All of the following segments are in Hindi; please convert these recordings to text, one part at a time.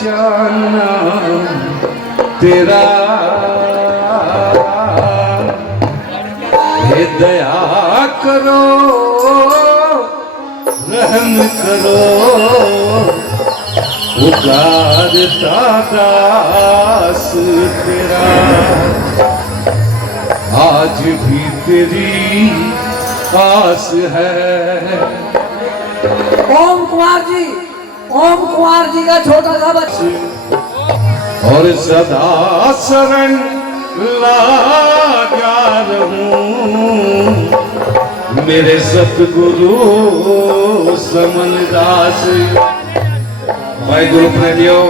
सच्चा नाम तेरा, हे दया करो रहम करो, पुकारता दास तेरा, आज भी तेरी आस है। ओम कुमार जी का छोटा सा बच्चा और सदा शरण लगा रहूं मेरे सतगुरु समनदास। भाई गुरु प्रेमियों,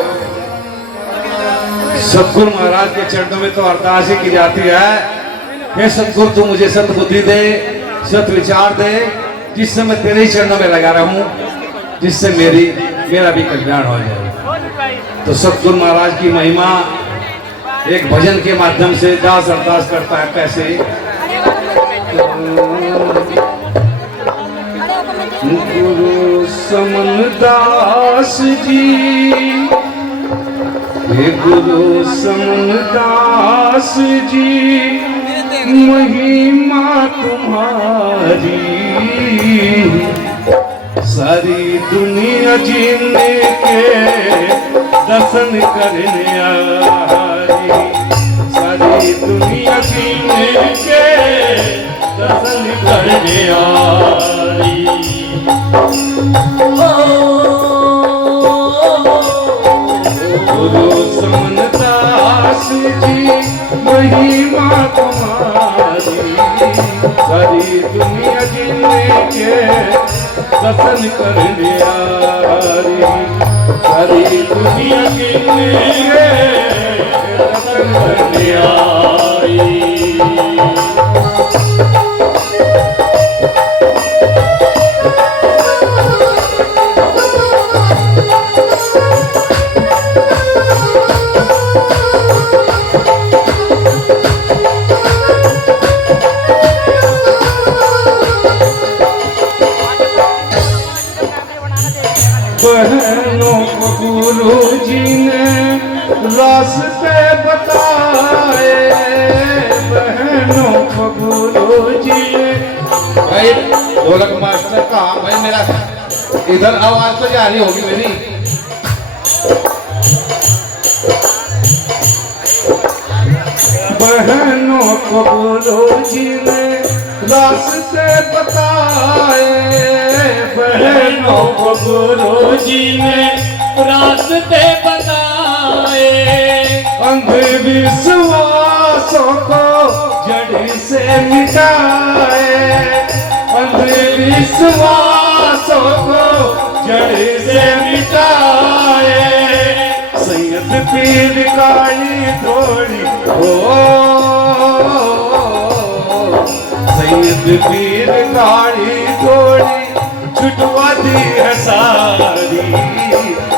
सतगुरु महाराज के चरणों में तो अरदास ही की जाती है, हे सतगुरु तू मुझे सतबुद्धि दे, सत विचार दे, जिससे मैं तेरे ही चरणों में लगा रहूं, जिससे मेरा भी कल्याण हो जाए। तो सतगुरु महाराज की महिमा एक भजन के माध्यम से दास अरदास करता है। कैसे? गुरु समनदास जी, हे गुरु समनदास जी, महिमा तुम्हारी सारी दुनिया जीने के दर्शन करने आई, सारी दुनिया जीने के दर्शन करने आई। गुरु समनदास जी, महिमा तुम्हारी सारी दुनिया जीने के दर्शन करने आई, सारी दुनिया जीने के दर्शन करने आई। बहनों को गुरु जी ने रास्ते बताए, बहनों को गुरु जी ने। भाई ढोलक मास्टर कहाँ? भाई मेरा इधर आवाज तो जा रही होगी मेरी। बहनों को गुरु जी ने रास्ते बताए, बहनों को गुरु जी ने रास्ते बताए, अंधविश्वासों को जड़ से मिटाए, अंधविश्वासों को जड़ से मिटाए, सैयद पीर काली थोड़ी हो, सैयद पीर काली थोड़ी छुटवा दी है सारी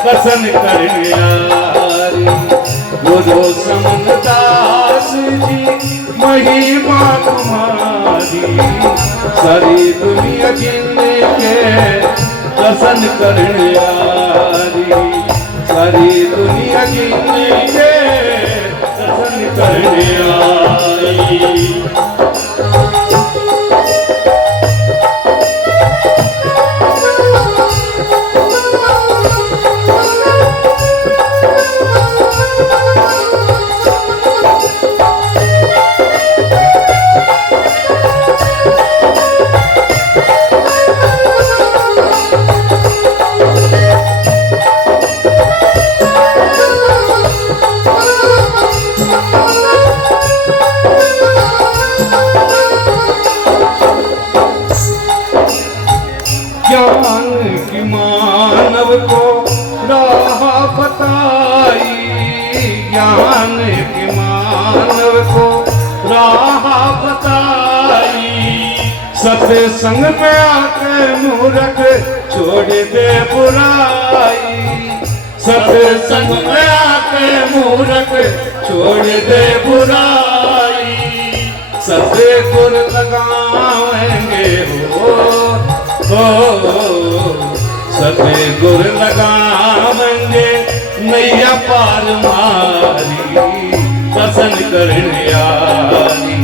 दर्शन करने यारी। गुरु समनदास जी, महिमा तुम्हारी सारी दुनिया जीने के दर्शन करने यारी, सारी दुनिया जीने के दर्शन करने आई। ज्ञान की मानव को राह बताई, ज्ञान की मानव को राह बताई, सत्संग में आके मूर्ख छोड़ दे बुराई, सत्संग में आके मूर्ख छोड़ दे बुराई, सतगुर लगाएंगे हो सतगुर लगाएंगे नैया पार मारी दर्शन करने आरी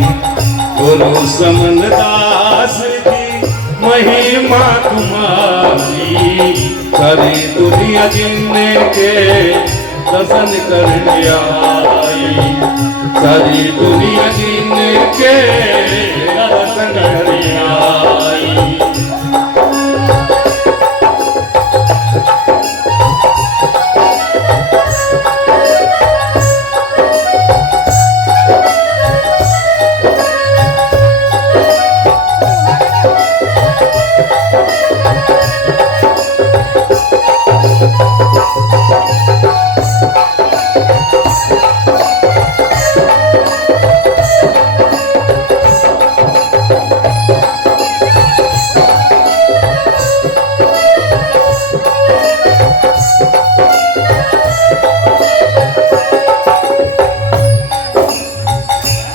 गुरु समनदास की महिमा तुम्हारी सारी दुनिया जिनने के दर्शन करने आई सारी दुनिया जिनने के दर्शन करने आई।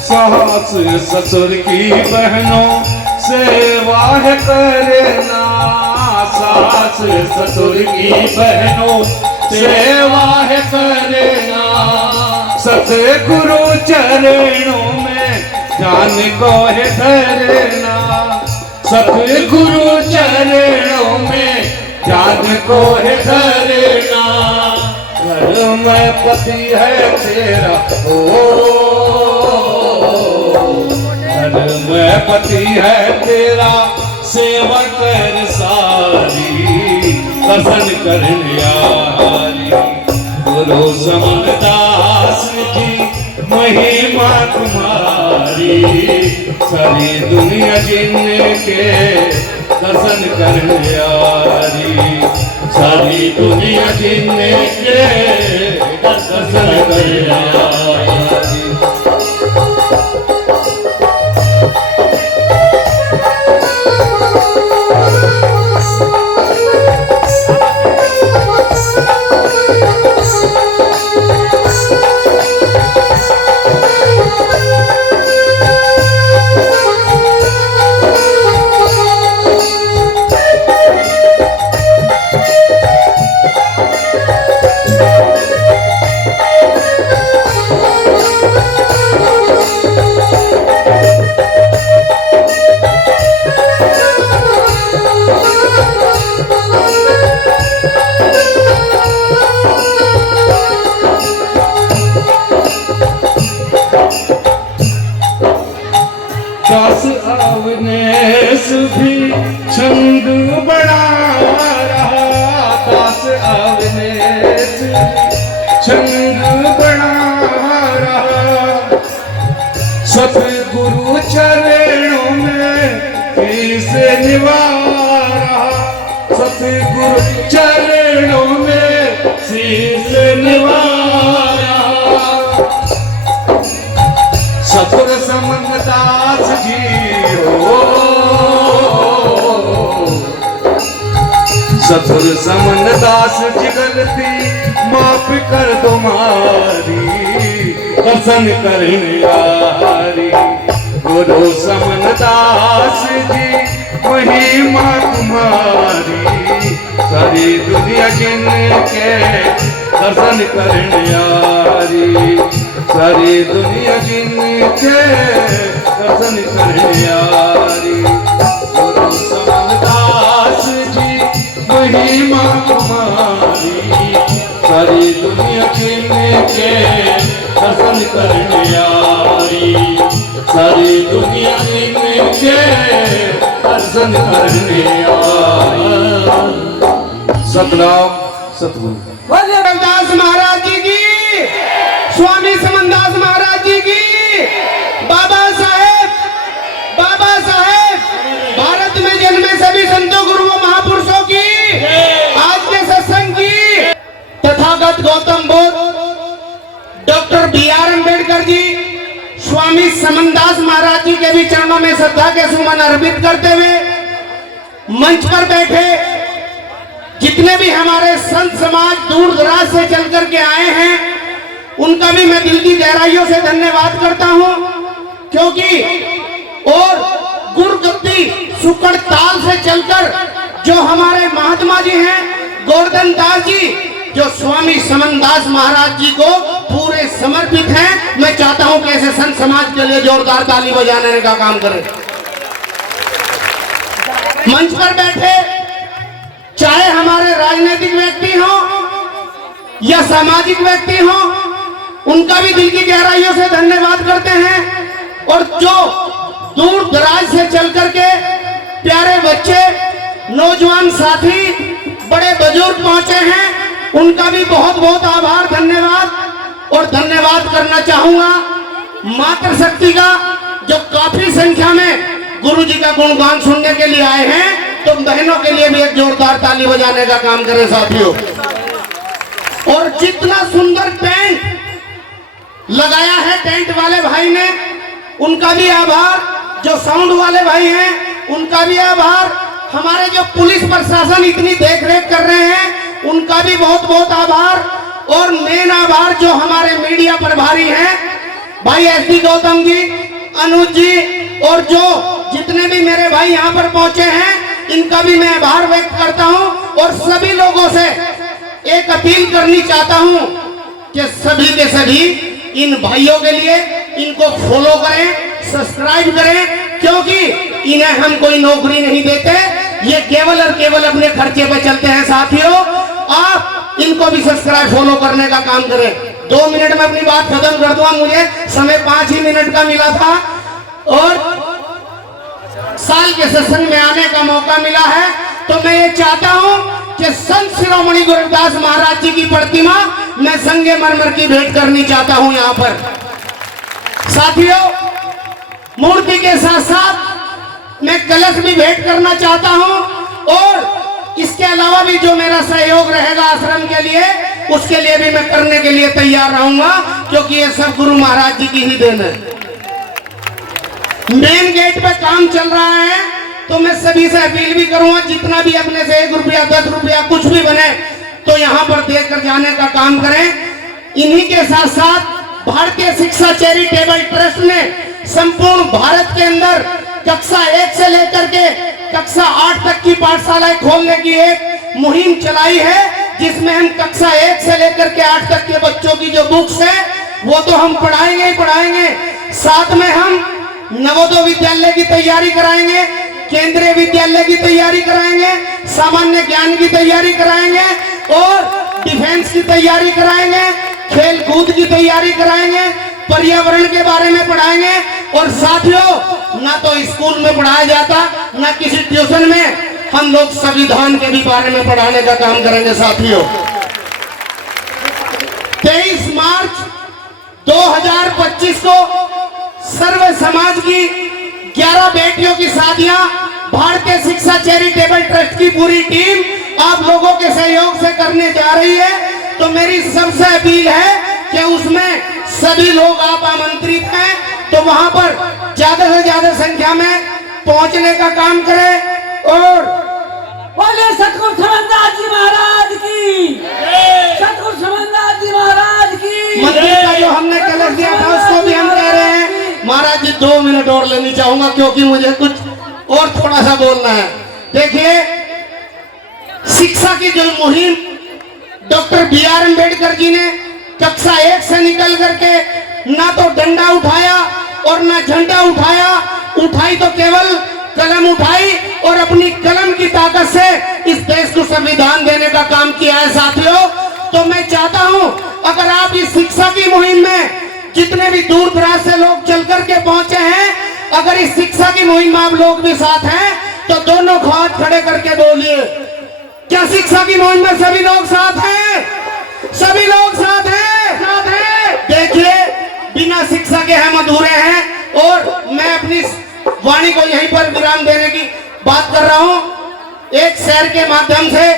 सास ससुर की बहनों सेवा है करना सास ससुर की बहनों सेवा है करना सतगुरु चरणों में जान को है धरना सतगुरु चरणों में जान को है धरना घर में पति है तेरा मैं पति है तेरा सेवा कर सारी दर्शन करने आरी गुरु समनदास की महिमा तुम्हारी सारी दुनिया जिनके दर्शन करने आरी सारी दुनिया जिनके दर्शन करने आरी। दास अवनेश भी छंद बड़ा रहा दास अवनेश छंद बड़ा रहा सतगुरु चरणों में कैसे निवारा सतगुरु चरणों में शीश निवारा सतुर समनदास जी हो सतुर समनदास जी गलती माफ कर तुम्हारी दर्शन करने आरी गुरु समनदास जी महिमा तुम्हारी सारी दुनिया जिनके दर्शन करने आरी सारी दुनिया जिनके दर्शन करने आरी गुरु समनदास जी महिमा तुम्हारी सारी दुनिया जिनके दर्शन करने आरी सारी दुनिया जिनके दर्शन करने आरी। सतनाम सतगुरु बोलिए समनदास महाराज जी की स्वामी समनदास महाराज जी की बाबा साहेब भारत में जन्मे सभी संतों गुरुओं महापुरुषों की आज के सत्संग की तथागत गौतम बुद्ध डॉक्टर B.R. अम्बेडकर जी स्वामी समनदास महाराज जी के भी चरणों में श्रद्धा के सुमन अर्पित करते हुए मंच पर बैठे जितने भी हमारे संत समाज दूर दराज से चल करके आए हैं उनका भी मैं दिल की गहराइयों से धन्यवाद करता हूं क्योंकि और गुरगद्दी सुकड़ ताल से चलकर जो हमारे महात्मा जी हैं गोवर्धन दास जी जो स्वामी समनदास महाराज जी को पूरे समर्पित हैं। मैं चाहता हूं कि ऐसे संत समाज के लिए जोरदार ताली बजाने का काम करें। मंच पर बैठे चाहे हमारे राजनीतिक व्यक्ति हो या सामाजिक व्यक्ति हो, उनका भी दिल की गहराइयों से धन्यवाद करते हैं। और जो दूर दराज से चल करके प्यारे बच्चे, नौजवान साथी, बड़े बुजुर्ग पहुंचे हैं, उनका भी बहुत बहुत आभार, धन्यवाद। और धन्यवाद करना चाहूंगा मातृशक्ति का, जो काफी संख्या में गुरु जी का गुणगान सुनने के लिए आए हैं। तो बहनों के लिए भी एक जोरदार ताली बजाने का काम करें साथियों। और जितना सुंदर टेंट लगाया है टेंट वाले भाई ने, उनका भी आभार। जो साउंड वाले भाई हैं, उनका भी आभार। हमारे जो पुलिस प्रशासन इतनी देखरेख कर रहे हैं, उनका भी बहुत बहुत आभार। और मेन आभार जो हमारे मीडिया प्रभारी हैं, भाई एसडी गौतम जी, अनुज जी, और जो जितने भी मेरे भाई यहाँ पर पहुंचे हैं, इनका भी मैं आभार व्यक्त करता हूं। और सभी लोगों से एक अपील करनी चाहता हूं कि सभी के सभी इन भाइयों के लिए इनको फॉलो करें, सब्सक्राइब करें, क्योंकि इन्हें हम कोई नौकरी नहीं देते, ये केवल और केवल अपने खर्चे पे चलते हैं साथियों। आप इनको भी सब्सक्राइब फॉलो करने का काम करें। 2 मिनट में अपनी बात खत्म कर दूंगा, मुझे समय 5 ही मिनट का मिला था और साल के सत्संग में आने का मौका मिला है। तो मैं ये चाहता हूं कि संत शिरोमणि गुरु रविदास महाराज जी की प्रतिमा मैं संगे मरमर की भेंट करनी चाहता हूं यहाँ पर साथियों। मूर्ति के साथ साथ मैं कलश भी भेंट करना चाहता हूं। और इसके अलावा भी जो मेरा सहयोग रहेगा आश्रम के लिए, उसके लिए भी मैं करने के लिए तैयार रहूंगा, क्योंकि ये सब गुरु महाराज जी की ही देन है। मेन गेट पे काम चल रहा है, तो मैं सभी से अपील भी करूंगा, जितना भी अपने से 1 रुपया 10 रुपया कुछ भी बने, तो यहाँ पर देकर जाने का काम करें। इन्हीं के साथ साथ भारतीय शिक्षा चैरिटेबल ट्रस्ट ने संपूर्ण भारत के अंदर कक्षा 1 से लेकर के कक्षा 8 तक की पाठशालाएं खोलने की एक मुहिम चलाई है, जिसमें हम कक्षा 1 से लेकर के 8 तक के बच्चों की जो बुक्स है, वो तो हम पढ़ाएंगे ही पढ़ाएंगे, साथ में हम नवोदय विद्यालय की तैयारी कराएंगे, केंद्रीय विद्यालय की तैयारी कराएंगे, सामान्य ज्ञान की तैयारी कराएंगे, और डिफेंस की तैयारी कराएंगे, खेल कूद की तैयारी कराएंगे, पर्यावरण के बारे में पढ़ाएंगे। और साथियों, ना तो स्कूल में पढ़ाया जाता, ना किसी ट्यूशन में, हम लोग संविधान के भी बारे में पढ़ाने का काम करेंगे साथियों। 23 मार्च 2025 को सर्व समाज की 11 बेटियों की शादियां भारतीय शिक्षा चैरिटेबल ट्रस्ट की पूरी टीम आप लोगों के सहयोग से करने जा रही है। तो मेरी सबसे अपील है कि उसमें सभी लोग आप आमंत्रित हैं, तो वहां पर ज्यादा से ज्यादा संख्या में पहुंचने का काम करें। और बोले सतगुरु समनदास जी महाराज की, सतगुरु समनदास जी महाराज की। मंदिर का जो हमने कलश दिया था, उसको भी हम कह रहे हैं महाराज जी 2 मिनट और लेनी चाहूंगा, क्योंकि मुझे कुछ और थोड़ा सा बोलना है। देखिए, शिक्षा की जो मुहिम डॉक्टर BR अम्बेडकर जी ने कक्षा 1 से निकल करके ना तो डंडा उठाया और ना झंडा उठाया, उठाई तो केवल कलम उठाई, और अपनी कलम की ताकत से इस देश को संविधान देने का काम किया है साथियों। तो मैं चाहता हूं, अगर आप इस शिक्षा की मुहिम में जितने भी दूर दराज से लोग चल करके पहुंचे हैं, अगर इस शिक्षा की मुहिम में आप लोग भी साथ हैं, तो दोनों हाथ खड़े करके बोलिए, क्या शिक्षा की मुहिम में सभी लोग साथ हैं? सभी लोग साथ हैं? साथ हैं। देखिए, बिना शिक्षा के हम अधूरे हैं। और मैं अपनी वाणी को यहीं पर विराम देने की बात कर रहा हूं एक शेर के माध्यम से,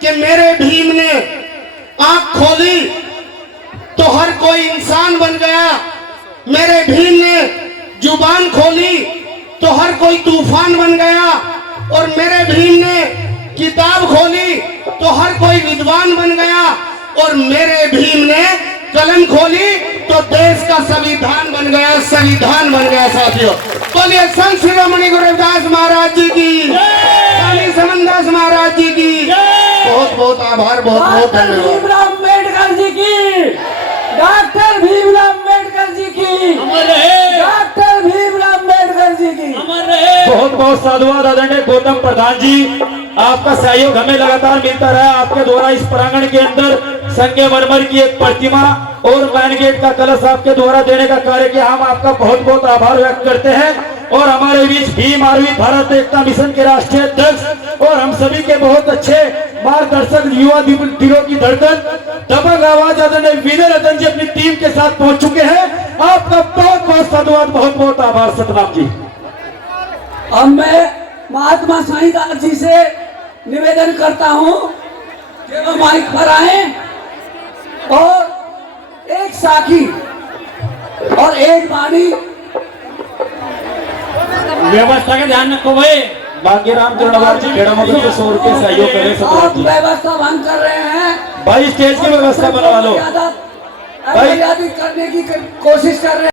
कि मेरे भीम ने आंख खोली तो हर कोई इंसान बन गया, मेरे भीम ने जुबान खोली तो हर कोई तूफान बन गया, और मेरे भीम ने किताब खोली तो हर कोई विद्वान बन गया, और मेरे भीम ने कलम खोली तो देश का संविधान बन गया, संविधान बन गया साथियों। बोलिए संत शिरोमणि गुरु रविदास महाराज जी की, स्वामी समनदास महाराज जी की बहुत बहुत आभार, बहुत बहुत डॉक्टर धन्यवाद। भीमराव अम्बेडकर जी की, डॉक्टर भीमराव अम्बेडकर जी की, अमर रहे, डॉक्टर भीमराव अम्बेडकर जी की। अमर रहे। बहुत बहुत साधुवाद आदरणीय गौतम प्रधान जी, आपका सहयोग हमें लगातार मिलता रहा। आपके द्वारा इस प्रांगण के अंदर संगमरमर की एक प्रतिमा और मैन गेट का कलश आपके द्वारा देने का कार्य किया। हम आपका बहुत बहुत आभार व्यक्त करते हैं। और हमारे बीच भीम आर्मी भारत एकता मिशन के राष्ट्रीय अध्यक्ष और हम सभी के बहुत अच्छे मार्गदर्शक, युवा दिलों की धड़कन, दबंग आवाज आदरणीय विनय रतन जी अपनी टीम के साथ पहुंच चुके हैं। आपका बहुत बहुत साधुवाद, बहुत बहुत आभार सतनाम जी। अब मैं महात्मा साईदास जी से निवेदन करता हूं कि वो माइक पर आए और एक साखी और एक बाणी। व्यवस्था का ध्यान रखो भाई। भाग्यराम चरणवार जी खेड़ा मदद से 100 रुपये सहयोग करें आप सतनाम जी। व्यवस्था भंग कर रहे हैं भाई स्टेज की व्यवस्था बनवा लो। मर्यादित करने की कोशिश कर रहे हैं।